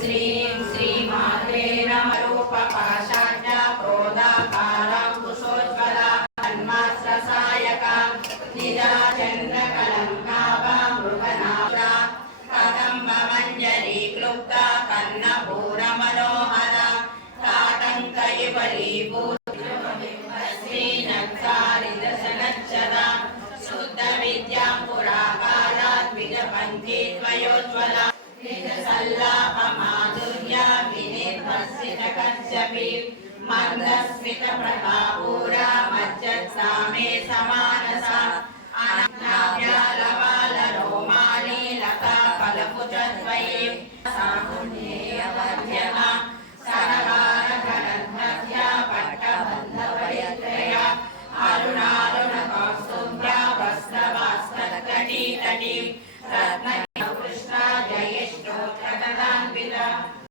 श्रीं श्रीमात्रे नमः रूपपाशाढ्य क्रोधाकारां कुशोज्ज्वला तन्मात्रसायका निजाचन्द्रकलङ्काभा मृगनादा कदम्बमञ्जरी क्लुप्ता कर्णपूरमनोहरा ताटङ्कयुगलीभूता श्रीनक्षारिदशनच्छदा शुद्धविद्यां पुराकारात् विजपन्थीद्वयोज्ज्वला निजसल्लापमाधुर्या विनिर्भसितकच्छपि मन्दस्मितप्रभापूरा मज्जत्सा मे समानसा अनाभ्यालवालरोमाणि लता फलपुटद्वये सामुन्येयवर्ध्यः सरकारकरन्ध्रध्या पट्टबन्धवयत्रया अरुणारुणकौस्तुभ्या वस्त्रवास्तकटी रत्न कृष्णा जयेष्ठोत्तरदा